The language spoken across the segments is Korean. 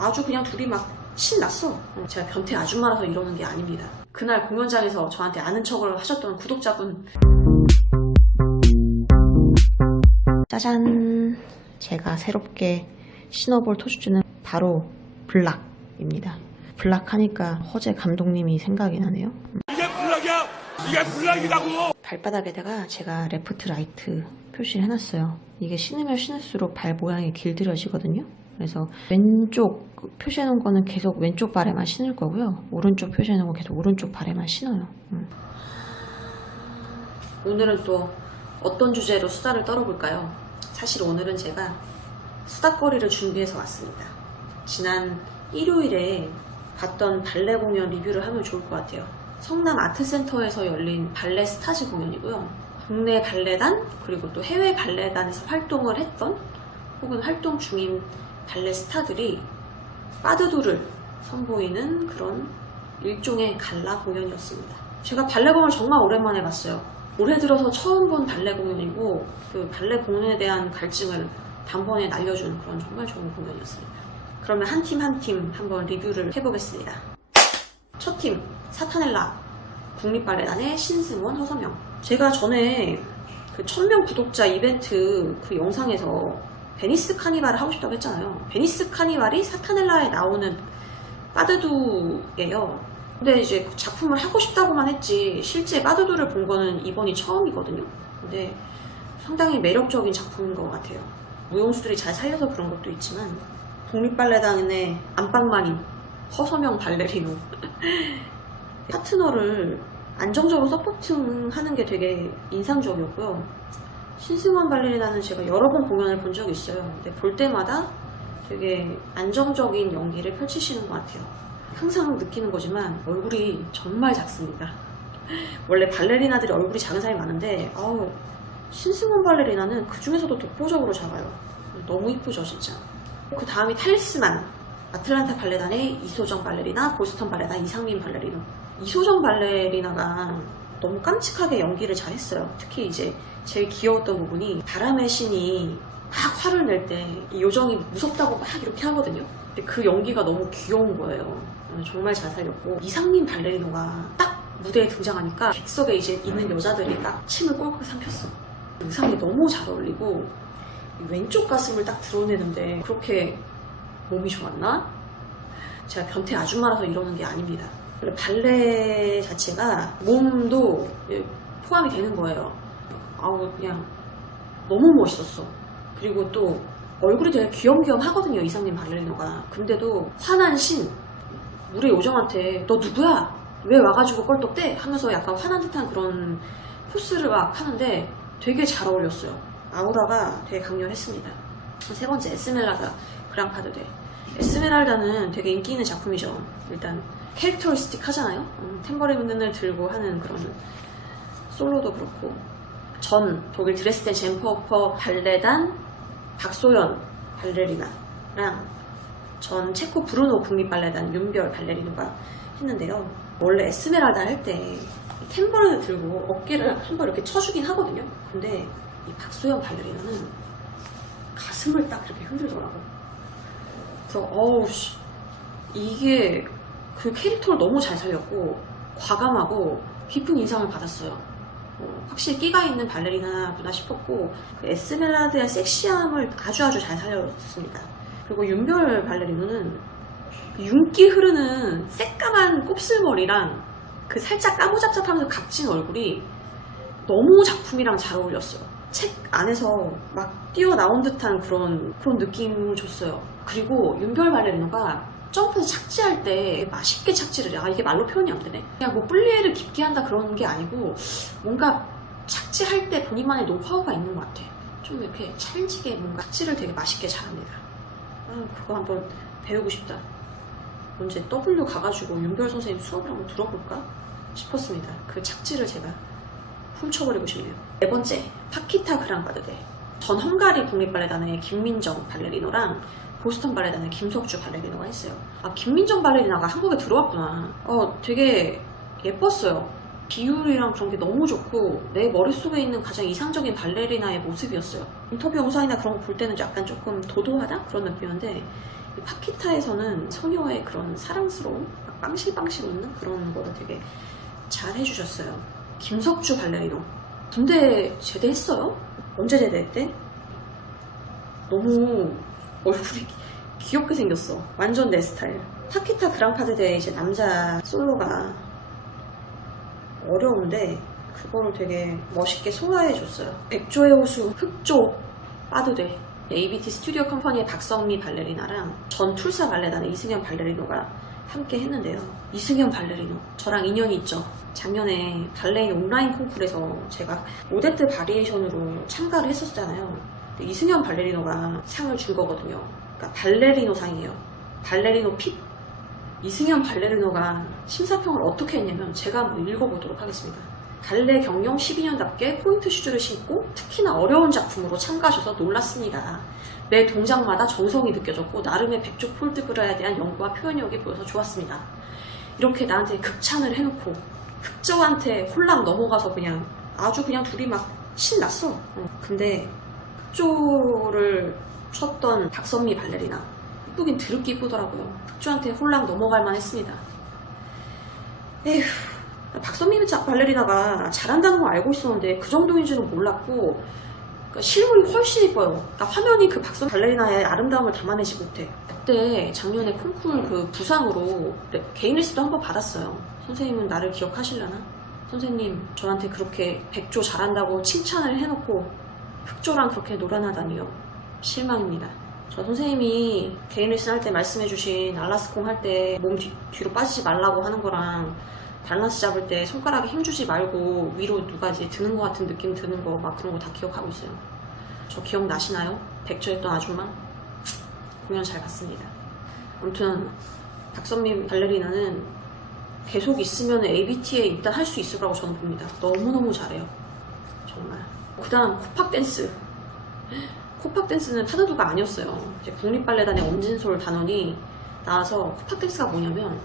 아주 그냥 둘이 막 신났어. 제가 변태 아줌마라서 이러는 게 아닙니다. 그날 공연장에서 저한테 아는 척을 하셨던 구독자분, 짜잔! 제가 새롭게 신어볼 토슈즈는 바로 블락입니다. 블락 하니까 허재 감독님이 생각이 나네요. 이게 블락이야! 이게 블락이라고! 발바닥에다가 제가 레프트 라이트 표시를 해놨어요. 이게 신으면 신을수록 발 모양이 길들여지거든요. 그래서 왼쪽 표시해놓은 거는 계속 왼쪽 발에만 신을 거고요. 오른쪽 표시해놓은 거 계속 오른쪽 발에만 신어요. 오늘은 또 어떤 주제로 수다를 떨어볼까요? 사실 오늘은 제가 수다거리를 준비해서 왔습니다. 지난 일요일에 봤던 발레 공연 리뷰를 하면 좋을 것 같아요. 성남 아트센터에서 열린 발레 스타즈 공연이고요. 국내 발레단 그리고 또 해외 발레단에서 활동을 했던 혹은 활동 중인 발레 스타들이 빠드두를 선보이는 그런 일종의 갈라 공연이었습니다. 제가 발레 공연을 정말 오랜만에 봤어요. 올해 들어서 처음 본 발레 공연이고 그 발레 공연에 대한 갈증을 단번에 날려준 그런 정말 좋은 공연이었습니다. 그러면 한 팀 한 팀 한번 리뷰를 해보겠습니다. 첫 팀 사타넬라 국립발레단의 신승원, 허서명. 제가 전에 그 1000명 구독자 이벤트 그 영상에서 베니스 카니발을 하고 싶다고 했잖아요. 베니스 카니발이 사타넬라에 나오는 빠드두예요. 근데 이제 그 작품을 하고 싶다고만 했지 실제 빠드두를 본 거는 이번이 처음이거든요. 근데 상당히 매력적인 작품인 것 같아요. 무용수들이 잘 살려서 그런 것도 있지만 국립발레단의 안방마님 허서명 발레리노 파트너를 안정적으로 서포팅하는 게 되게 인상적이었고요. 신승원 발레리나는 제가 여러 번 공연을 본 적이 있어요. 근데 볼 때마다 되게 안정적인 연기를 펼치시는 것 같아요. 항상 느끼는 거지만 얼굴이 정말 작습니다. 원래 발레리나들이 얼굴이 작은 사람이 많은데 신승원 발레리나는 그 중에서도 독보적으로 작아요. 너무 이쁘죠 진짜. 그 다음이 탈리스만 아틀란타 발레단의 이소정 발레리나, 보스턴 발레단 이상민 발레리노. 이소정 발레리나가 너무 깜찍하게 연기를 잘했어요. 특히 이제 제일 귀여웠던 부분이 바람의 신이 막 화를 낼 때 이 요정이 무섭다고 막 이렇게 하거든요. 근데 그 연기가 너무 귀여운 거예요. 정말 잘 살렸고, 이상민 발레리노가 딱 무대에 등장하니까 객석에 이제 있는 여자들이 딱 침을 꼴깍 삼켰어. 의상이 너무 잘 어울리고 왼쪽 가슴을 딱 드러내는데 그렇게 몸이 좋았나? 제가 변태 아줌마라서 이러는 게 아닙니다. 발레 자체가 몸도 포함이 되는 거예요. 그냥 너무 멋있었어. 그리고 또 얼굴이 되게 귀염귀염 하거든요, 이상민 발레리노가. 근데도 화난 신, 우리 요정한테 너 누구야? 왜 와가지고 껄떡대? 하면서 약간 화난 듯한 그런 포스를 막 하는데 되게 잘 어울렸어요. 아우라가 되게 강렬했습니다. 세 번째, 에스메랄다 그랑파드데. 에스메랄다는 되게 인기 있는 작품이죠. 일단 캐릭터리스틱 하잖아요. 탬버린을 들고 하는 그런 솔로도 그렇고, 전 독일 드레스덴 젠퍼퍼 발레단 박소연 발레리나랑 전 체코 브루노 국립발레단 윤별 발레리노가 했는데요. 원래 에스메랄다 할 때 탬버린을 들고 어깨를 한번 이렇게 쳐주긴 하거든요. 근데 이 박소연 발레리나는 가슴을 딱 이렇게 흔들더라고. 그래서 이게 그 캐릭터를 너무 잘 살렸고 과감하고 깊은 인상을 받았어요. 확실히 끼가 있는 발레리나구나 싶었고, 그 에스메랄다의 섹시함을 아주 잘 살렸습니다. 그리고 윤별 발레리노는 윤기 흐르는 새까만 곱슬머리랑 그 살짝 까무잡잡하면서 각진 얼굴이 너무 작품이랑 잘 어울렸어요. 책 안에서 막 뛰어나온 듯한 그런 느낌을 줬어요. 그리고 윤별 발레리노가 점프해서 착지할 때 맛있게 착지를 해. 이게 말로 표현이 안 되네. 그냥 뭐 플리에를 깊게 한다 그런 게 아니고 뭔가 착지할 때 본인만의 노하우가 있는 것 같아. 좀 이렇게 찰지게 뭔가 착지를 되게 맛있게 잘합니다. 그거 한번 배우고 싶다. 언제 W 가가지고 윤별 선생님 수업을 한번 들어볼까 싶었습니다. 그 착지를 제가 훔쳐버리고 싶네요. 네 번째, 파키타 그랑파드데. 전 헝가리 국립발레단의 김민정 발레리노랑 보스턴 발레단의 김석주 발레리노가 했어요. 김민정 발레리나가 한국에 들어왔구나. 되게 예뻤어요. 비율이랑 그런 게 너무 좋고 내 머릿속에 있는 가장 이상적인 발레리나의 모습이었어요. 인터뷰 영상이나 그런 거 볼 때는 약간 조금 도도하다? 그런 느낌이었는데 이 파키타에서는 소녀의 그런 사랑스러운 막 빵실빵실 웃는 그런 거를 되게 잘 해주셨어요. 김석주 발레리노 군대 제대했어요? 언제 제대했대? 너무 얼굴이 귀엽게 생겼어. 완전 내 스타일. 파키타 그랑파드 대회 이제 남자 솔로가 어려운데 그거를 되게 멋있게 소화해줬어요. 백조의 호수 흑조 빠드대 ABT 스튜디오 컴퍼니의 박성미 발레리나랑 전툴사 발레단의 이승현 발레리노가 함께 했는데요. 이승현 발레리노 저랑 인연이 있죠. 작년에 발레인 온라인 콩쿠르에서 제가 오데트 바리에이션으로 참가를 했었잖아요. 근데 이승현 발레리노가 상을 준 거거든요. 그러니까 발레리노 상이에요. 발레리노 픽. 이승현 발레리노가 심사평을 어떻게 했냐면 제가 한번 읽어보도록 하겠습니다. 발레 경영 12년답게 포인트 슈즈를 신고 특히나 어려운 작품으로 참가하셔서 놀랐습니다. 매 동작마다 정성이 느껴졌고 나름의 백조 폴드 브라에 대한 연구와 표현력이 보여서 좋았습니다. 이렇게 나한테 극찬을 해놓고 흑조한테 홀랑 넘어가서 그냥 아주 그냥 둘이 막 신났어. 근데 흑조를 췄던 박선미 발레리나 이쁘긴 드럽게 이쁘더라고요. 흑조한테 홀랑 넘어갈만 했습니다. 에휴, 박선미 발레리나가 잘한다는 거 알고 있었는데 그 정도인 줄은 몰랐고 그러니까 실물이 훨씬 이뻐요. 그러니까 화면이 그 박선미 발레리나의 아름다움을 담아내지 못해. 그때 작년에 콩쿠르 그 부상으로 개인 레슨도 한번 받았어요. 선생님은 나를 기억하실려나? 선생님 저한테 그렇게 백조 잘한다고 칭찬을 해놓고 흑조랑 그렇게 놀아나다니요. 실망입니다. 저 선생님이 개인 레슨 할 때 말씀해주신 알라스콩 할 때 몸 뒤로 빠지지 말라고 하는 거랑 밸런스 잡을 때 손가락에 힘주지 말고 위로 누가 이제 드는 것 같은 느낌 드는 거 막 그런 거 다 기억하고 있어요. 저 기억나시나요? 백조했던 아줌마? 공연 잘 봤습니다. 아무튼 박선미 발레리나는 계속 있으면 ABT에 일단 할 수 있을 거라고 저는 봅니다. 너무너무 잘해요. 정말. 그 다음 코팍 댄스. 코팍 댄스는 파드두가 아니었어요. 이제 국립발레단의 엄진솔 단원이 나와서 코팍 댄스가 뭐냐면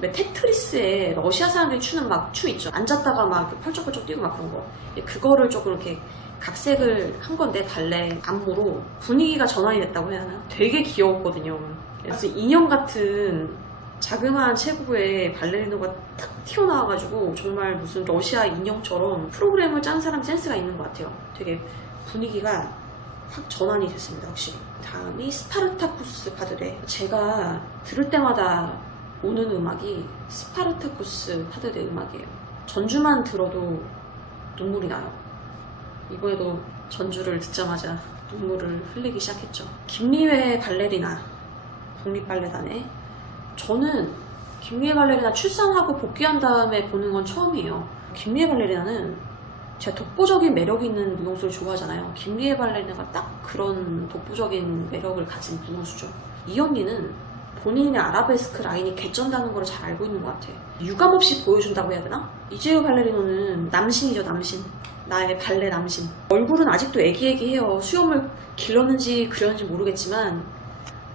왜 테트리스에 러시아 사람들이 추는 막 춤 있죠. 앉았다가 막 펄쩍펄쩍 뛰고 막 그런 거. 그거를 조금 이렇게 각색을 한 건데 발레 안무로 분위기가 전환이 됐다고 해야 하나? 되게 귀여웠거든요. 그래서 인형 같은 자그마한 체구에 발레리노가 탁 튀어나와가지고 정말 무슨 러시아 인형처럼 프로그램을 짠 사람 센스가 있는 것 같아요. 되게 분위기가 확 전환이 됐습니다. 확실히. 다음이 스파르타쿠스 파드레. 제가 들을 때마다 오는 음악이 스파르타쿠스 파드레 음악이에요. 전주만 들어도 눈물이 나요. 이번에도 전주를 듣자마자 눈물을 흘리기 시작했죠. 김리회 발레리나 국립발레단에 저는 김리회 발레리나 출산하고 복귀한 다음에 보는 건 처음이에요. 김리회 발레리나는 제가 독보적인 매력이 있는 무용수를 좋아하잖아요. 김리회 발레리나가 딱 그런 독보적인 매력을 가진 무용수죠. 이 언니는 본인의 아라베스크 라인이 개쩐다는 걸 잘 알고 있는 것 같아. 유감없이 보여준다고 해야 되나? 이재우 발레리노는 남신이죠, 남신. 나의 발레 남신. 얼굴은 아직도 애기애기해요. 수염을 길렀는지 그렸는지 모르겠지만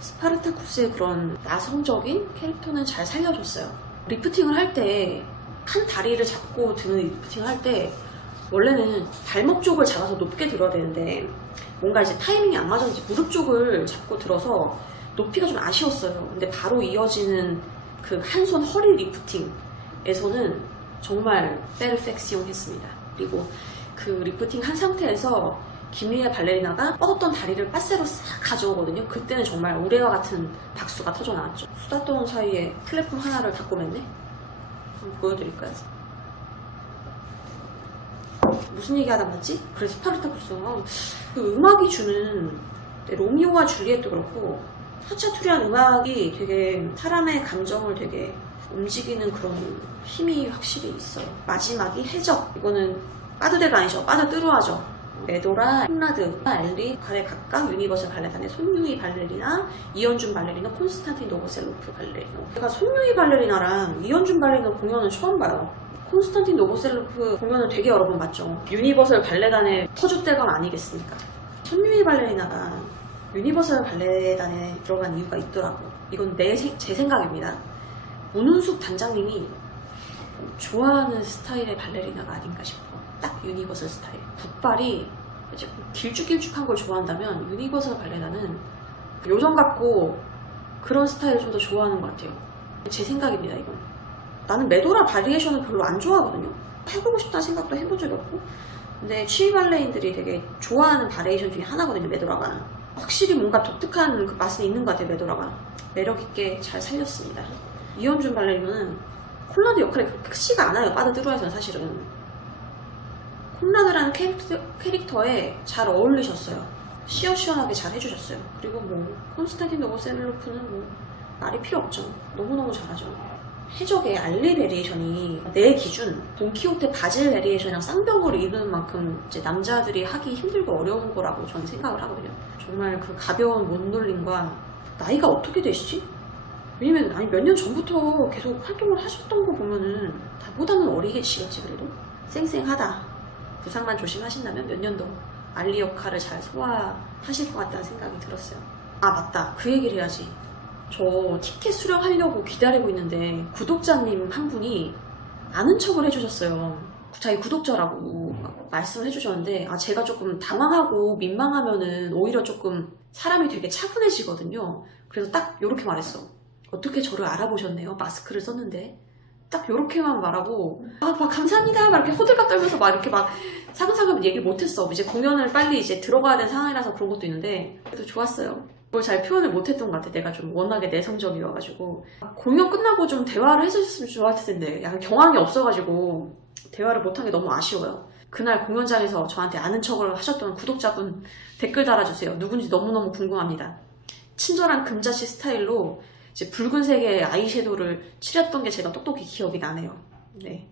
스파르타쿠스의 그런 나성적인 캐릭터는 잘 살려줬어요. 리프팅을 할 때 한 다리를 잡고 드는 리프팅을 할 때 원래는 발목 쪽을 잡아서 높게 들어야 되는데 뭔가 이제 타이밍이 안 맞았는지 무릎 쪽을 잡고 들어서 높이가 좀 아쉬웠어요. 근데 바로 이어지는 그 한 손 허리 리프팅에서는 정말 페르펙시옹 했습니다. 그리고 그 리프팅 한 상태에서 김리회 발레리나가 뻗었던 다리를 빠세로 싹 가져오거든요. 그때는 정말 우레와 같은 박수가 터져 나왔죠. 수다 떠는 사이에 플랫폼 하나를 다 꼬맸네. 한번 보여드릴까요? 무슨 얘기 하다 봤지? 그래서 스파르타쿠스가 그 음악이 주는 로미오와 줄리엣도 그렇고 사차투리한 음악이 되게 사람의 감정을 되게 움직이는 그런 힘이 확실히 있어요. 마지막이 해적. 이거는 빠드레가 아니죠. 빠드뜨루아죠. 메도라, 콘라드, 엘리, 가레 각각 유니버설 발레단의 손유희 발레리나, 이현준 발레리나, 콘스탄틴 노보셀로프 발레리노. 제가 손유희 발레리나랑 이현준 발레리나 공연은 처음 봐요. 콘스탄틴 노보셀로프 공연은 되게 여러 번 봤죠. 유니버설 발레단의 터줏대감 아니겠습니까? 손유희 발레리나가 유니버설 발레단에 들어간 이유가 있더라고. 이건 제 생각입니다. 문은숙 단장님이 좋아하는 스타일의 발레리나가 아닌가 싶어. 딱 유니버설 스타일. 붓발이 길쭉길쭉한 걸 좋아한다면 유니버설 발레단은 요정 같고 그런 스타일을 좀 더 좋아하는 것 같아요. 제 생각입니다, 이건. 나는 메도라 바리에이션을 별로 안 좋아하거든요. 해보고 싶다는 생각도 해본 적이 없고. 근데 취미 발레인들이 되게 좋아하는 바리에이션 중에 하나거든요, 메도라가. 확실히 뭔가 독특한 그 맛은 있는 것 같아요, 메도라가. 매력있게 잘 살렸습니다. 이현준 발레리노는 콘라드 역할이 그렇게 크지가 않아요, 빠드드루에서는 사실은. 콘라드라는 캐릭터에 잘 어울리셨어요. 시원시원하게 잘 해주셨어요. 그리고 뭐 콘스탄틴 노보셀로프는 뭐 말이 필요 없죠. 너무너무 잘하죠. 해적의 알리 베리에이션이 내 기준 돈키호테 바질 베리에이션이랑 쌍벽을 이루는 만큼 이제 남자들이 하기 힘들고 어려운 거라고 저는 생각을 하거든요. 정말 그 가벼운 몸놀림과 나이가 어떻게 되시지? 왜냐면 아니 몇 년 전부터 계속 활동을 하셨던 거 보면은 나보다는 어리시겠지. 그래도 쌩쌩하다. 부상만 조심하신다면 몇 년도 알리 역할을 잘 소화하실 것 같다는 생각이 들었어요. 아 맞다, 그 얘기를 해야지. 저 티켓 수령하려고 기다리고 있는데 구독자님 한 분이 아는 척을 해주셨어요. 자기 구독자라고 말씀을 해주셨는데, 아 제가 조금 당황하고 민망하면은 오히려 조금 사람이 되게 차분해지거든요. 그래서 딱 요렇게 말했어. 어떻게 저를 알아보셨네요, 마스크를 썼는데. 딱 요렇게만 말하고, 아 막 감사합니다 막 이렇게 호들갑 떨면서 막 이렇게 막 사근사근 얘기를 못했어. 이제 공연을 빨리 이제 들어가야 되는 상황이라서 그런 것도 있는데 그래도 좋았어요. 그걸 잘 표현을 못했던 것 같아. 내가 좀 워낙에 내성적이어가지고. 공연 끝나고 좀 대화를 해주셨으면 좋았을 텐데 약간 경황이 없어가지고 대화를 못한 게 너무 아쉬워요. 그날 공연장에서 저한테 아는 척을 하셨던 구독자분 댓글 달아주세요. 누군지 너무너무 궁금합니다. 친절한 금자씨 스타일로 이제 붉은색의 아이섀도우를 칠했던 게 제가 똑똑히 기억이 나네요. 네.